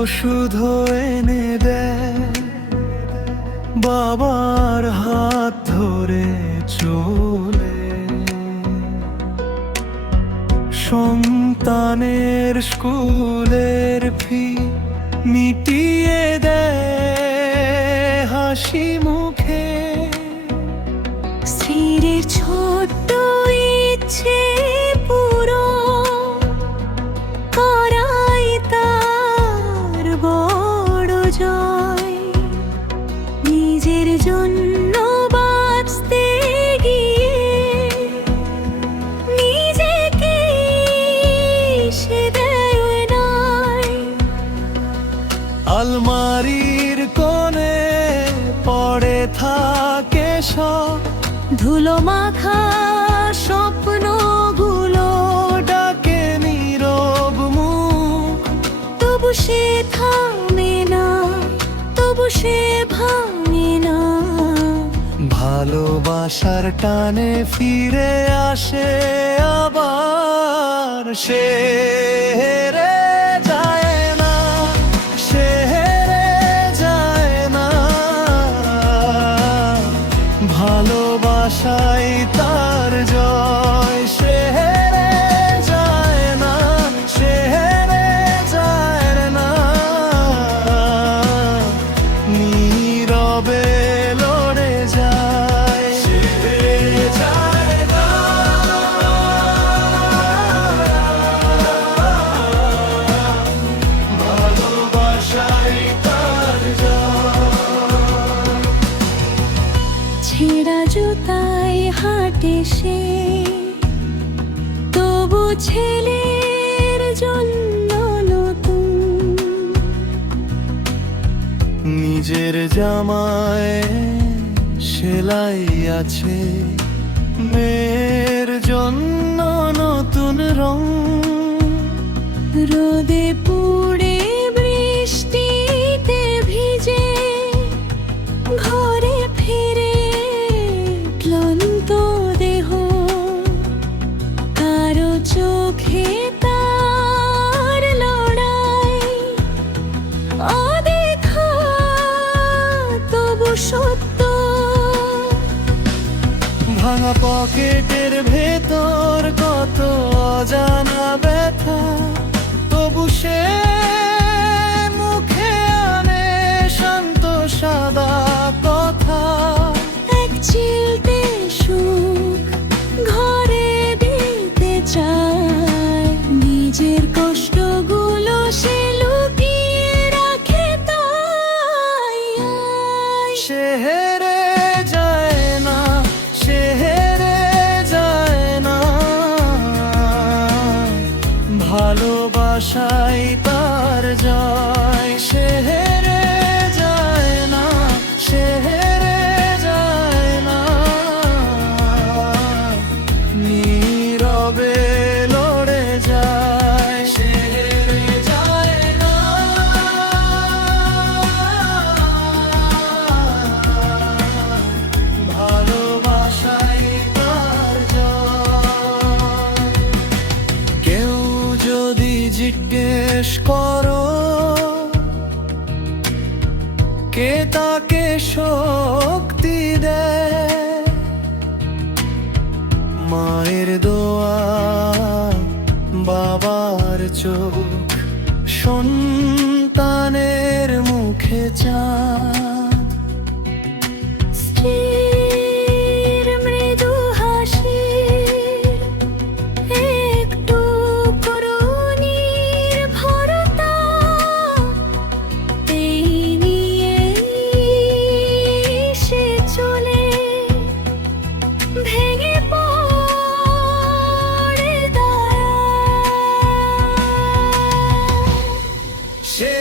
ওষুধ এনে দেয়, বাবার হাত ধরে চলে। সন্তানের স্কুলের ফি মিটিয়ে দেয় হাসি মুখে। স্ত্রীর ছোট্ট ইচ্ছে পুরো করাই তার বড় জয়। নিজের জন্য বাঁচতে গিয়ে নিজেকে সে দেয় নাই। আলমারির কোণে পড়ে থাকে সব ধুলো মাখা স্বপ্নগুলো ডাকে নীরব মুখ। তবু সে থামে না, তবু সে ভাঙে না। ভালোবাসার টানে ফিরে আসে আবার, সে হেরে যায় না, সে হেরে যায় না। ভালোবাসাই তার জয়, সে হেরে যায় না, সে হেরে যায় না। নীরবে লড়ে যায়, সে হেরে যায় না। ভালোবাসাই তার জয়। ছেঁড়া জুতায় হাঁটে সে, তবু ছেলের জন্য নতুন। নিজের জামায় সেলাই আছে, মেয়ের জন্য নতুন রং। রোদে পুড়ে বৃষ্টিতে ভিজে ঘরে ফিরে ক্লান্ত দেহ। কারো চোখে তার লড়াই অদেখা তবু সত্য। ভাঙা পকেটের ভেতর কত অজানা ব্যথা, তবু সে মুখে আনে শান্ত সাদা কথা। এক চিলতে সুখ ঘরে দিতে চায়, নিজের কষ্টগুলো সে লুকিয়ে রাখে তাই। সে হেরে যায় না, সে হেরে যায় না। ভালোবাসাই তার জয়, সে হেরে যায় না, সে হেরে যায় না। নীরবে লড়ে যায়, সে হেরে যায় না। ভালোবাসাই তার জয়। কেউ যদি জিজ্ঞেস করো কে তাকে শক্তি দেয়, মায়ের দোয়া, বাবার চোখ, সন্তানের মুখে চাঁদ। স্ত্রীর মৃদু হাসি একটু করুণীর ভরতা, এই নিয়েই সে চলে ভেঙে পড়ে দাঁড়ায়। সে